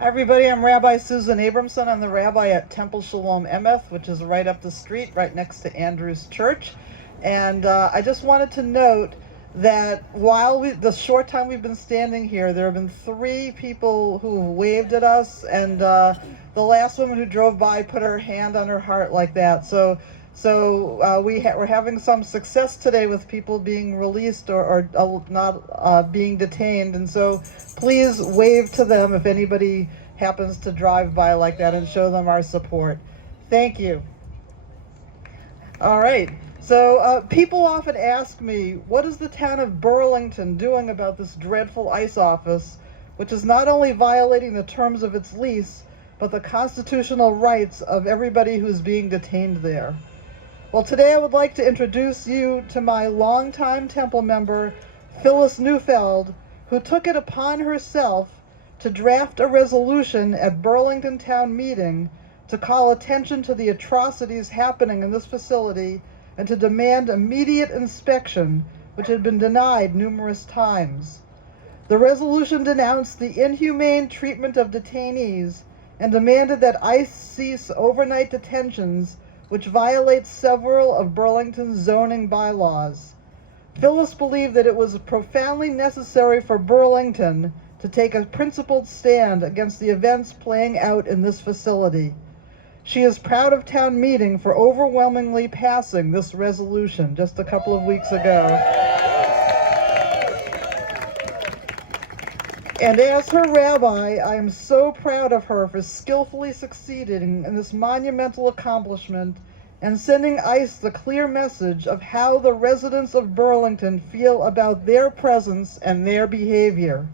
Hi everybody, I'm Rabbi Susan Abramson. I'm the rabbi at Temple Shalom Emeth, which is right up the street, right next to Andrew's Church. And I just wanted to note that while the short time we've been standing here, there have been 3 people who have waved at us, and the last woman who drove by put her hand on her heart like that. So we're having some success today with people being released or not being detained, and so please wave to them if anybody happens to drive by like that and show them our support. Thank you. All right. So people often ask me, what is the town of Burlington doing about this dreadful ICE office, which is not only violating the terms of its lease, but the constitutional rights of everybody who's being detained there? Well, today I would like to introduce you to my longtime Temple member, Phyllis Neufeld, who took it upon herself to draft a resolution at Burlington Town Meeting to call attention to the atrocities happening in this facility and to demand immediate inspection, which had been denied numerous times. The resolution denounced the inhumane treatment of detainees and demanded that ICE cease overnight detentions, which violates several of Burlington's zoning bylaws. Phyllis believed that it was profoundly necessary for Burlington to take a principled stand against the events playing out in this facility. She is proud of Town Meeting for overwhelmingly passing this resolution just a couple of weeks ago. And as her rabbi, I am so proud of her for skillfully succeeding in this monumental accomplishment and sending ICE the clear message of how the residents of Burlington feel about their presence and their behavior.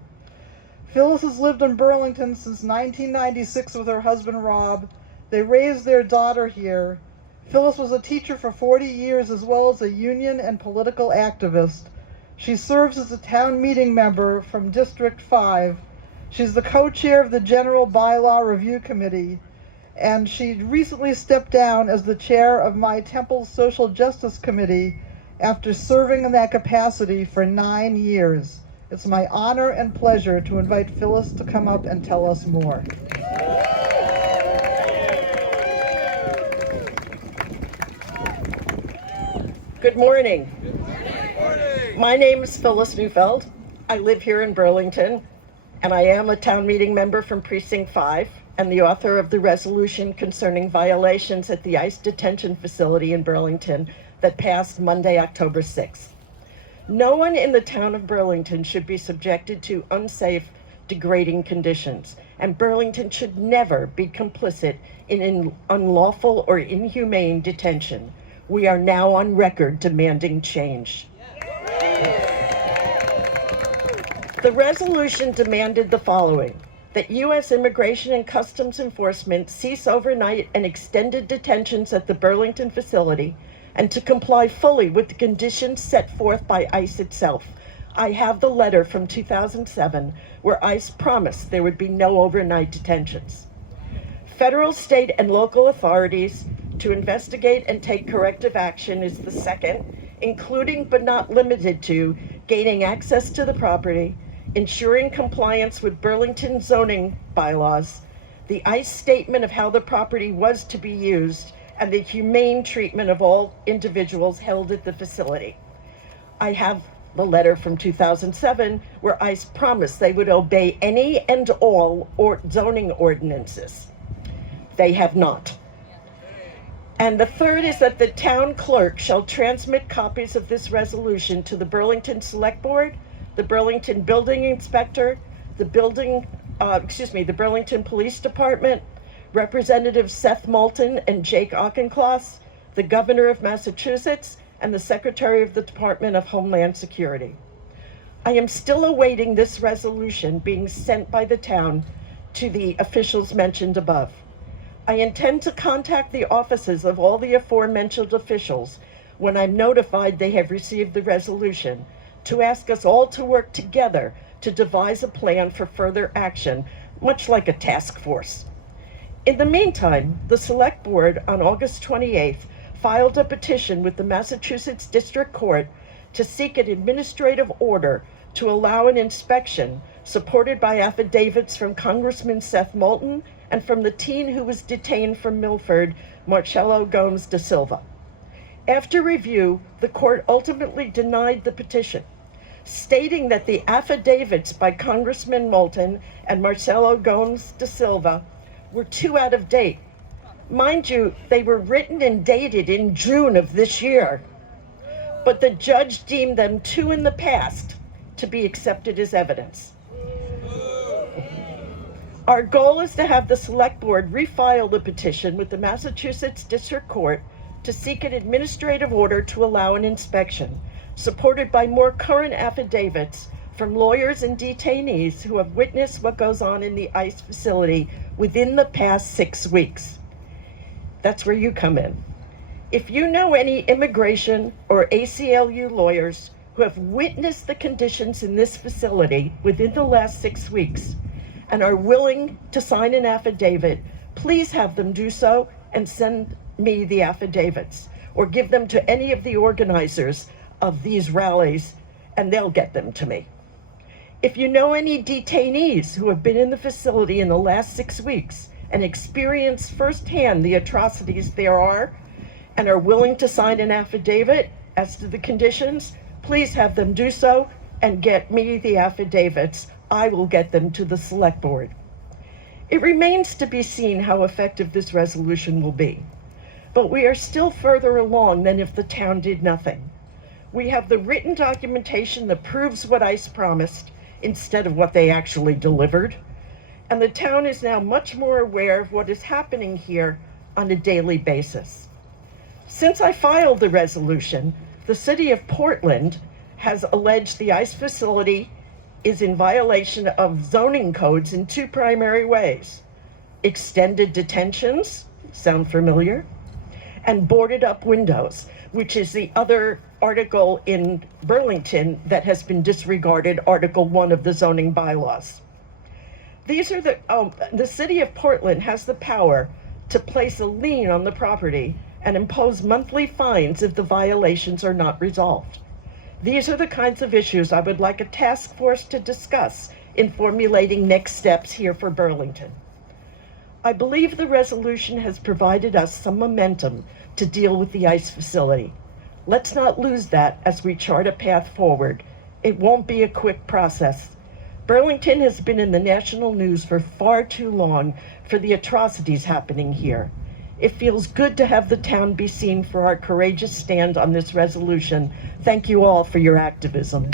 Phyllis has lived in Burlington since 1996 with her husband Rob. They raised their daughter here. Phyllis was a teacher for 40 years as well as a union and political activist. She serves as a town meeting member from District 5. She's the co-chair of the General Bylaw Review Committee, and she recently stepped down as the chair of my Temple Social Justice Committee after serving in that capacity for 9 years. It's my honor and pleasure to invite Phyllis to come up and tell us more. Good morning. My name is Phyllis Neufeld. I live here in Burlington, and I am a town meeting member from Precinct 5 and the author of the resolution concerning violations at the ICE detention facility in Burlington that passed Monday, October 6th. No one in the town of Burlington should be subjected to unsafe, degrading conditions, and Burlington should never be complicit in unlawful or inhumane detention. We are now on record demanding change. The resolution demanded the following: that U.S. Immigration and Customs Enforcement cease overnight and extended detentions at the Burlington facility and to comply fully with the conditions set forth by ICE itself. I have the letter from 2007 where ICE promised there would be no overnight detentions. Federal, state, and local authorities to investigate and take corrective action is the second, including but not limited to gaining access to the property, ensuring compliance with Burlington zoning bylaws, the ICE statement of how the property was to be used, and the humane treatment of all individuals held at the facility. I have the letter from 2007 where ICE promised they would obey any and all zoning ordinances. They have not. And the third is that the town clerk shall transmit copies of this resolution to the Burlington Select Board, the Burlington Building Inspector, the Burlington Police Department, Representatives Seth Moulton and Jake Auchincloss, the Governor of Massachusetts, and the Secretary of the Department of Homeland Security. I am still awaiting this resolution being sent by the town to the officials mentioned above. I intend to contact the offices of all the aforementioned officials when I'm notified they have received the resolution to ask us all to work together to devise a plan for further action, much like a task force. In the meantime, the Select Board on August 28th filed a petition with the Massachusetts District Court to seek an administrative order to allow an inspection supported by affidavits from Congressman Seth Moulton and from the teen who was detained from Milford, Marcelo Gomes da Silva. After review, the court ultimately denied the petition, stating that the affidavits by Congressman Moulton and Marcelo Gomes da Silva were too out of date. Mind you, they were written and dated in June of this year, but the judge deemed them too in the past to be accepted as evidence. Our goal is to have the Select Board refile the petition with the Massachusetts District Court to seek an administrative order to allow an inspection, supported by more current affidavits from lawyers and detainees who have witnessed what goes on in the ICE facility within the past 6 weeks. That's where you come in. If you know any immigration or ACLU lawyers who have witnessed the conditions in this facility within the last 6 weeks and are willing to sign an affidavit, please have them do so and send me the affidavits, or give them to any of the organizers of these rallies and they'll get them to me. If you know any detainees who have been in the facility in the last 6 weeks and experienced firsthand the atrocities there are and are willing to sign an affidavit as to the conditions, please have them do so and get me the affidavits. I will get them to the Select Board. It remains to be seen how effective this resolution will be, but we are still further along than if the town did nothing. We have the written documentation that proves what ICE promised instead of what they actually delivered, and the town is now much more aware of what is happening here on a daily basis. Since I filed the resolution, the city of Portland has alleged the ICE facility is in violation of zoning codes in 2 primary ways: extended detentions, sound familiar, and boarded up windows, which is the other article in Burlington that has been disregarded, Article 1 of the zoning bylaws. These are the city of Portland has the power to place a lien on the property and impose monthly fines if the violations are not resolved. These are the kinds of issues I would like a task force to discuss in formulating next steps here for Burlington. I believe the resolution has provided us some momentum to deal with the ICE facility. Let's not lose that as we chart a path forward. It won't be a quick process. Burlington has been in the national news for far too long for the atrocities happening here. It feels good to have the town be seen for our courageous stand on this resolution. Thank you all for your activism.